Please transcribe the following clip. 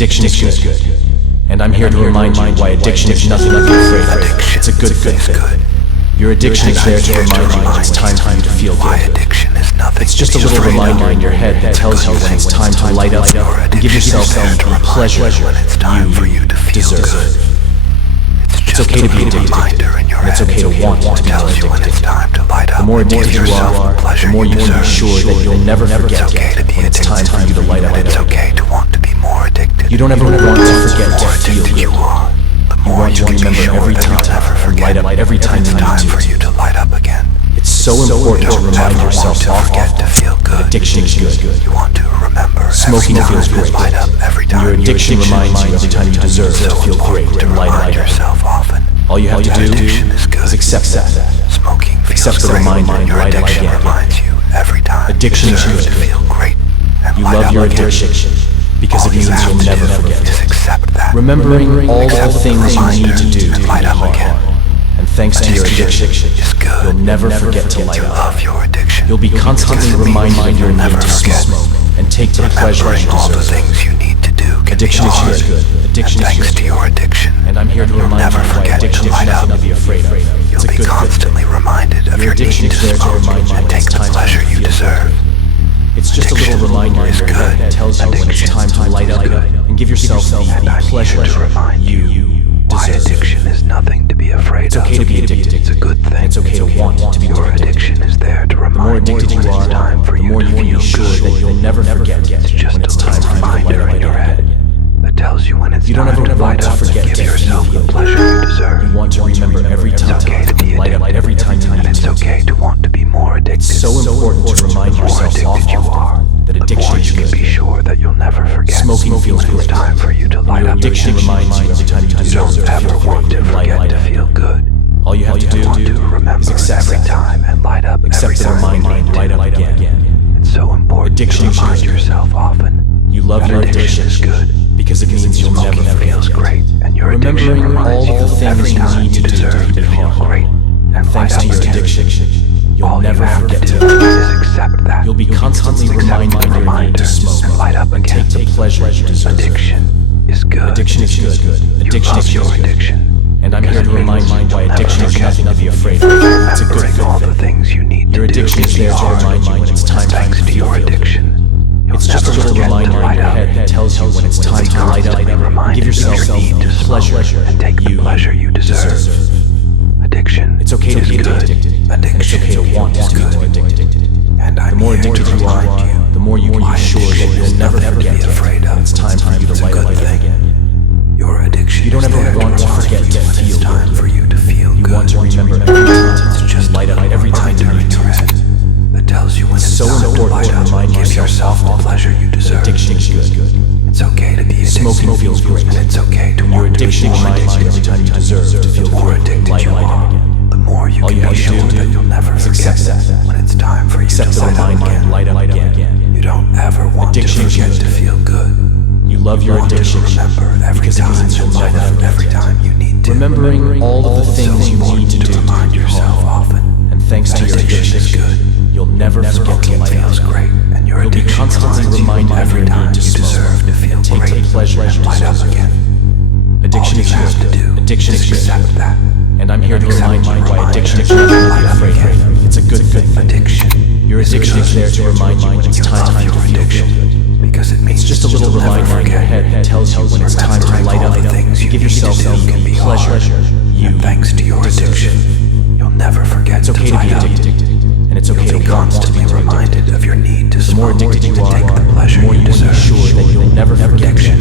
Addiction is good. And I'm here to remind you why addiction is nothing to be afraid of. It's a good thing. Your addiction is there to remind you when it's time for you to feel good. It's just a little reminder in your head that tells you when it's time to light up and give yourself the pleasure you deserve. It's okay to be addicted, and it's okay to want to be more addicted. The more addicted you are, the more you can be sure that you'll never forget when it's time for you to light up. It's okay to want to be more addicted. You don't ever want to forget to feel good. You want to remember every time and light up every time you need for you to light up again. It's so important to remind yourself often that addiction is good. You want to remember smoking feels great. Light up every time. Your addiction reminds you every time you deserve to feel great and light up. Yourself often. All you have to do is accept that. Smoking accept the reminder and light up again. Reminds you every time. Addiction is good. Feel great and you light love up your again. addiction because it means you'll never forget. Accept that. Remembering all the things you need to do to light up again. And thanks to your addiction, you'll never forget to light up. You'll be constantly reminded of your need to smoke and take the pleasure you all the deserve. things you need to do. Addiction is good. Addiction is thanks to your addiction, and I'm here to remind you why addiction is nothing to be afraid of. You'll be constantly reminded of your need to smoke and take the pleasure you deserve. It's just a little reminder in your head that tells you when it's time to light up and give yourself the pleasure you why addiction is nothing to be afraid of. It's okay to be addicted. It's a good thing. It's okay to want to be Your addiction is there to remind you when it's time for you to feel sure that you'll never forget It's just when it's time a for you to light reminder up in your head that tells you when it's you don't time ever to light up forget and give to yourself feel the pleasure you deserve. You want to remember every time It's okay to be light up every time you and need it's to. okay to want to be more addicted. It's so important to remind yourself often that addiction is you can good. be sure that you'll never forget. Smoking feels when it's great. time for you to light Your up. addiction reminds you every time you You deserve don't to ever feel want great to and forget light to up. feel good. All you have to do remember is accept every that. time and light up Accept every the time reminder and light up again. It's so important Addiction to is remind good. yourself often. You love your addiction is good because it means you'll never Smoking feels forget. great, and your addiction Remembering reminds all you the every things you time need you to do deserve to to feel feel great and Thanks light to up your again. addiction, you'll All never you have forget to to. do is accept that. You'll be constantly reminded of your need to smoke and light up and again. take the pleasure you deserve. Addiction is good. Addiction is good. Addiction is your good. addiction. And I'm here to remind you why addiction is nothing to be afraid of. It's a good Remembering all the thing. things you need Your to do addiction can is be there to hard. remind you when it's time Thanks to your addiction. It's just a little reminder in your head that tells you when it's time to light up and give yourself the pleasure and take the pleasure you deserve. Addiction It's okay to be is good. addicted. And it's okay to want to be more addicted. And The more addicted you are, the more you can be sure that you'll never forget when it's time for you to light up again. Your addiction You don't ever want to forget to feel time for good. you to feel You good. want to remember every time Just light up every time you need to. that tells you when it's so time to important light to up. remind Give yourself yourself the often pleasure you deserve. Addiction is good. It's okay to be addicted. Smoking feels great. And it's okay to Your want to be addiction more reminds you every addicted. time you deserve to feel The more good and addicted light you up are, again. the more you All can you be have to sure do that you'll never is forget accept that. when it's time for you Accept to the light up reminder and again. light up again. You don't ever want Addiction to is forget good. to feel good. You love your Want to addiction remember every because it time means you you'll light never up, every forget. time you need to. Remembering all of the things you need to do remind yourself often. and thanks to your Addiction is addiction, good. you'll never forget to Smoking light feels up. great, and your You'll be addiction constantly reminds you reminded of every your time need to you deserve smoke to feel and take great the pleasure and you light up deserve. again. Addiction All is you have to good. do Addiction is accept good. that. And I'm here to Accept remind you the why reminder addiction is and nothing to light be up afraid again. of. It's a good thing. Addiction. Your addiction is there to remind you when it's time for you to feel good. Because it means It's just a little you'll never reminder in your forget. head that tells you when it's time to light up and give yourself the pleasure you And thanks to your deserve. addiction, you'll never forget It's okay to to light be up. addicted, and it's okay You'll to be want to be constantly more addicted. reminded of your need to The more smoke addicted you and are, take the pleasure the more you you can be deserve. sure that you'll never forget Addiction